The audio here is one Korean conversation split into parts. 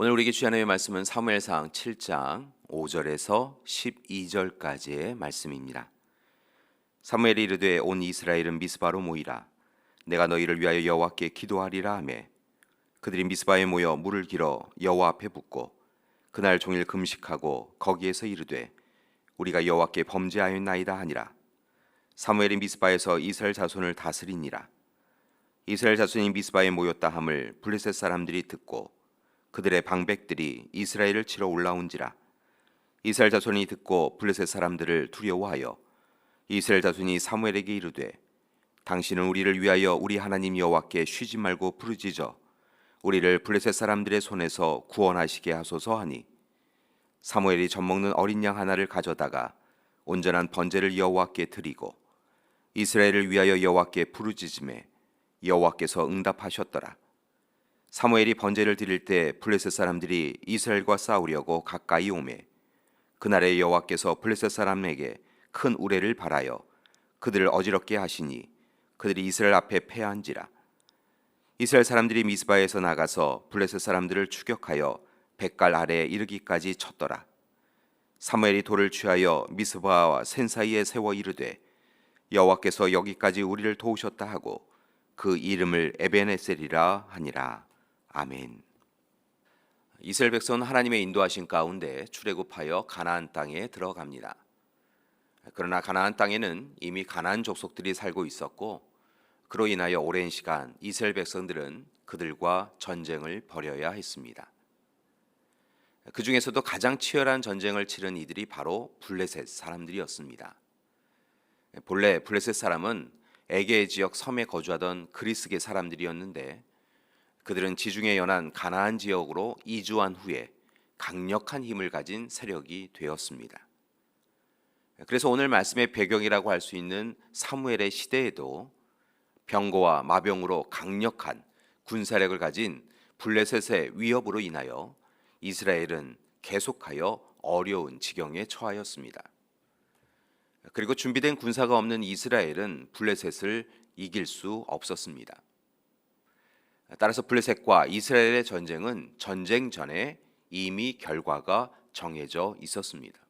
오늘 우리에게 주신 하나님의 말씀은 사무엘상 7장 5절에서 12절까지의 말씀입니다. 사무엘이 이르되 온 이스라엘은 미스바로 모이라. 내가 너희를 위하여 여호와께 기도하리라 하매 그들이 미스바에 모여 물을 길어 여호와 앞에 붓고 그날 종일 금식하고 거기에서 이르되 우리가 여호와께 범죄하였나이다 하니라. 사무엘이 미스바에서 이스라엘 자손을 다스리니라. 이스라엘 자손이 미스바에 모였다 함을 블레셋 사람들이 듣고 그들의 방백들이 이스라엘을 치러 올라온지라. 이스라엘 자손이 듣고 블레셋 사람들을 두려워하여 이스라엘 자손이 사무엘에게 이르되 당신은 우리를 위하여 우리 하나님 여호와께 쉬지 말고 부르짖어 우리를 블레셋 사람들의 손에서 구원하시게 하소서 하니 사무엘이 젖먹는 어린 양 하나를 가져다가 온전한 번제를 여호와께 드리고 이스라엘을 위하여 여호와께 부르짖음에 여호와께서 응답하셨더라. 사무엘이 번제를 드릴 때 블레셋 사람들이 이스라엘과 싸우려고 가까이 오매 그날에 여호와께서 블레셋 사람에게 큰 우레를 발하여 그들을 어지럽게 하시니 그들이 이스라엘 앞에 패한지라. 이스라엘 사람들이 미스바에서 나가서 블레셋 사람들을 추격하여 뱃갈 아래에 이르기까지 쳤더라. 사무엘이 돌을 취하여 미스바와 센 사이에 세워 이르되 여호와께서 여기까지 우리를 도우셨다 하고 그 이름을 에벤에셀이라 하니라. 아멘. 이스라엘 백성은 하나님의 인도하신 가운데 출애굽하여 가나안 땅에 들어갑니다. 그러나 가나안 땅에는 이미 가나안 족속들이 살고 있었고 그로 인하여 오랜 시간 이스라엘 백성들은 그들과 전쟁을 벌여야 했습니다. 그 중에서도 가장 치열한 전쟁을 치른 이들이 바로 블레셋 사람들이었습니다. 본래 블레셋 사람은 에게 지역 섬에 거주하던 그리스계 사람들이었는데 그들은 지중해 연안 가나안 지역으로 이주한 후에 강력한 힘을 가진 세력이 되었습니다. 그래서 오늘 말씀의 배경이라고 할 수 있는 사무엘의 시대에도 병거와 마병으로 강력한 군사력을 가진 블레셋의 위협으로 인하여 이스라엘은 계속하여 어려운 지경에 처하였습니다. 그리고 준비된 군사가 없는 이스라엘은 블레셋을 이길 수 없었습니다. 따라서 블레셋과 이스라엘의 전쟁은 전쟁 전에 이미 결과가 정해져 있었습니다.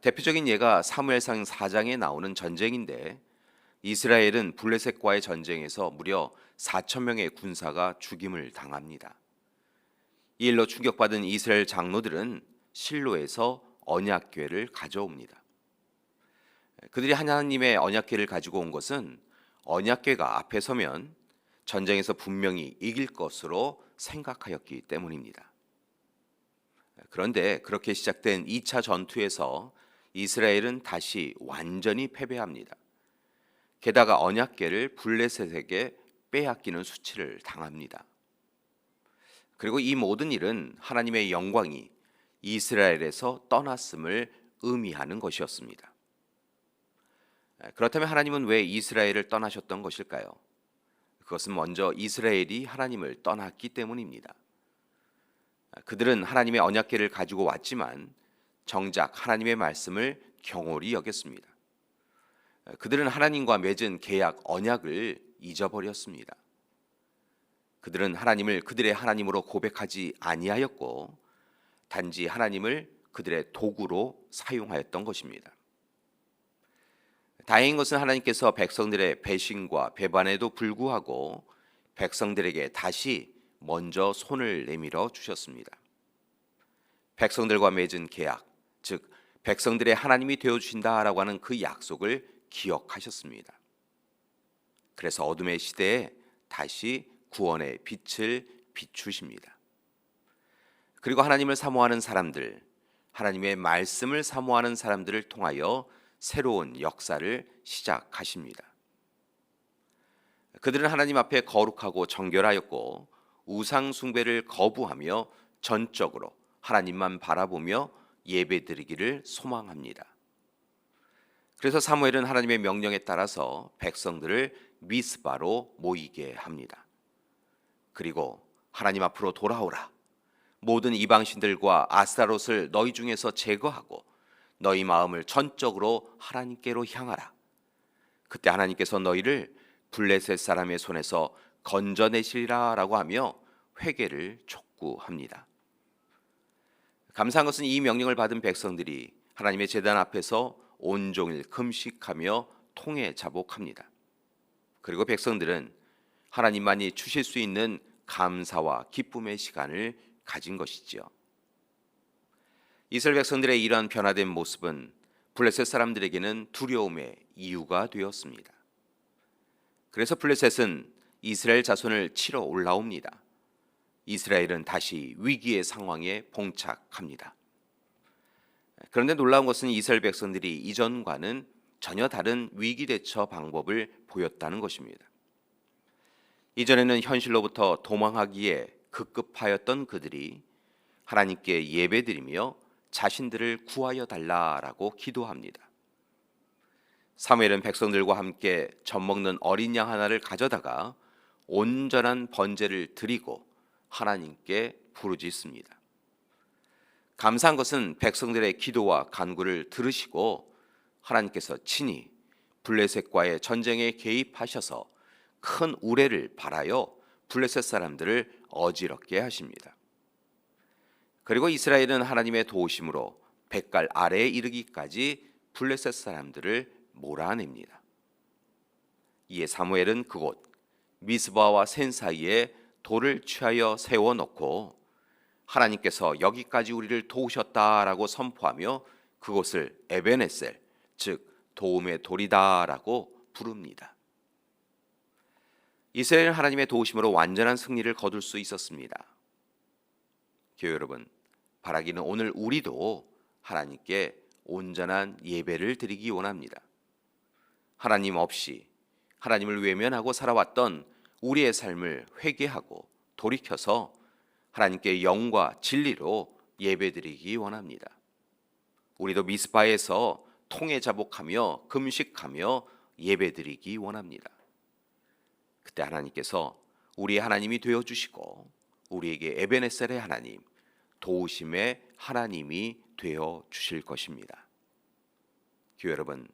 대표적인 예가 사무엘상 4장에 나오는 전쟁인데 이스라엘은 블레셋과의 전쟁에서 무려 4천 명의 군사가 죽임을 당합니다. 이 일로 충격받은 이스라엘 장로들은 실로에서 언약궤를 가져옵니다. 그들이 하나님의 언약궤를 가지고 온 것은 언약궤가 앞에 서면 전쟁에서 분명히 이길 것으로 생각하였기 때문입니다. 그런데 그렇게 시작된 2차 전투에서 이스라엘은 다시 완전히 패배합니다. 게다가 언약궤를 블레셋에게 빼앗기는 수치를 당합니다. 그리고 이 모든 일은 하나님의 영광이 이스라엘에서 떠났음을 의미하는 것이었습니다. 그렇다면 하나님은 왜 이스라엘을 떠나셨던 것일까요? 그것은 먼저 이스라엘이 하나님을 떠났기 때문입니다. 그들은 하나님의 언약궤를 가지고 왔지만 정작 하나님의 말씀을 경홀히 여겼습니다. 그들은 하나님과 맺은 계약 언약을 잊어버렸습니다. 그들은 하나님을 그들의 하나님으로 고백하지 아니하였고 단지 하나님을 그들의 도구로 사용하였던 것입니다. 다행인 것은 하나님께서 백성들의 배신과 배반에도 불구하고 백성들에게 다시 먼저 손을 내밀어 주셨습니다. 백성들과 맺은 계약, 즉 백성들의 하나님이 되어주신다라고 하는 그 약속을 기억하셨습니다. 그래서 어둠의 시대에 다시 구원의 빛을 비추십니다. 그리고 하나님을 사모하는 사람들, 하나님의 말씀을 사모하는 사람들을 통하여 새로운 역사를 시작하십니다. 그들은 하나님 앞에 거룩하고 정결하였고 우상 숭배를 거부하며 전적으로 하나님만 바라보며 예배드리기를 소망합니다. 그래서 사무엘은 하나님의 명령에 따라서 백성들을 미스바로 모이게 합니다. 그리고 하나님 앞으로 돌아오라. 모든 이방신들과 아스타롯을 너희 중에서 제거하고 너희 마음을 전적으로 하나님께로 향하라. 그때 하나님께서 너희를 블레셋 사람의 손에서 건져내시리라 라고 하며 회개를 촉구합니다. 감사한 것은 이 명령을 받은 백성들이 하나님의 제단 앞에서 온종일 금식하며 통회 자복합니다. 그리고 백성들은 하나님만이 주실 수 있는 감사와 기쁨의 시간을 가진 것이지요. 이스라엘 백성들의 이러한 변화된 모습은 블레셋 사람들에게는 두려움의 이유가 되었습니다. 그래서 블레셋은 이스라엘 자손을 치러 올라옵니다. 이스라엘은 다시 위기의 상황에 봉착합니다. 그런데 놀라운 것은 이스라엘 백성들이 이전과는 전혀 다른 위기 대처 방법을 보였다는 것입니다. 이전에는 현실로부터 도망하기에 급급하였던 그들이 하나님께 예배드리며 자신들을 구하여 달라라고 기도합니다. 사무엘은 백성들과 함께 젖먹는 어린 양 하나를 가져다가 온전한 번제를 드리고 하나님께 부르짖습니다. 감사한 것은 백성들의 기도와 간구를 들으시고 하나님께서 친히 블레셋과의 전쟁에 개입하셔서 큰 우레를 발하여 블레셋 사람들을 어지럽게 하십니다. 그리고 이스라엘은 하나님의 도우심으로 뱃갈 아래에 이르기까지 블레셋 사람들을 몰아냅니다. 이에 사무엘은 그곳 미스바와 센 사이에 돌을 취하여 세워놓고 하나님께서 여기까지 우리를 도우셨다라고 선포하며 그곳을 에베네셀, 즉 도움의 돌이다라고 부릅니다. 이스라엘은 하나님의 도우심으로 완전한 승리를 거둘 수 있었습니다. 교회 여러분, 바라기는 오늘 우리도 하나님께 온전한 예배를 드리기 원합니다. 하나님 없이 하나님을 외면하고 살아왔던 우리의 삶을 회개하고 돌이켜서 하나님께 영과 진리로 예배드리기 원합니다. 우리도 미스바에서 통회 자복하며 금식하며 예배드리기 원합니다. 그때 하나님께서 우리의 하나님이 되어주시고 우리에게 에베네셀의 하나님, 도우심의 하나님이 되어주실 것입니다. 교회 여러분,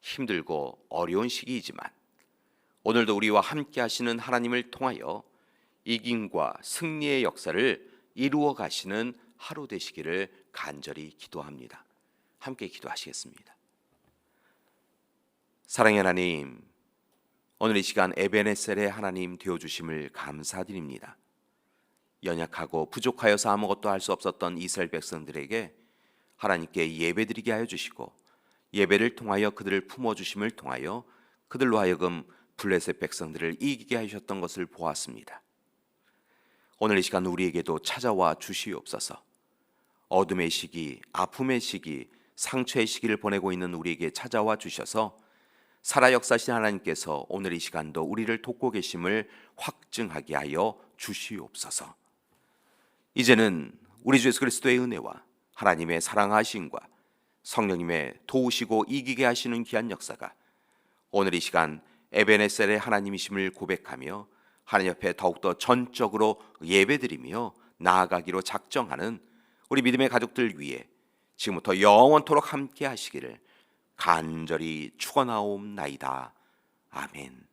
힘들고 어려운 시기이지만 오늘도 우리와 함께 하시는 하나님을 통하여 이김과 승리의 역사를 이루어 가시는 하루 되시기를 간절히 기도합니다. 함께 기도하시겠습니다. 사랑의 하나님, 오늘 이 시간 에베네셀의 하나님 되어주심을 감사드립니다. 연약하고 부족하여서 아무것도 할 수 없었던 이스라엘 백성들에게 하나님께 예배드리게 하여 주시고 예배를 통하여 그들을 품어주심을 통하여 그들로 하여금 블레셋 백성들을 이기게 하셨던 것을 보았습니다. 오늘 이 시간 우리에게도 찾아와 주시옵소서. 어둠의 시기, 아픔의 시기, 상처의 시기를 보내고 있는 우리에게 찾아와 주셔서 살아 역사하신 하나님께서 오늘 이 시간도 우리를 돕고 계심을 확증하게 하여 주시옵소서. 이제는 우리 주 예수 그리스도의 은혜와 하나님의 사랑하심과 성령님의 도우시고 이기게 하시는 귀한 역사가 오늘 이 시간 에베네셀의 하나님이심을 고백하며 하나님 앞에 더욱더 전적으로 예배드리며 나아가기로 작정하는 우리 믿음의 가족들 위해 지금부터 영원토록 함께 하시기를 간절히 축원하옵나이다. 아멘.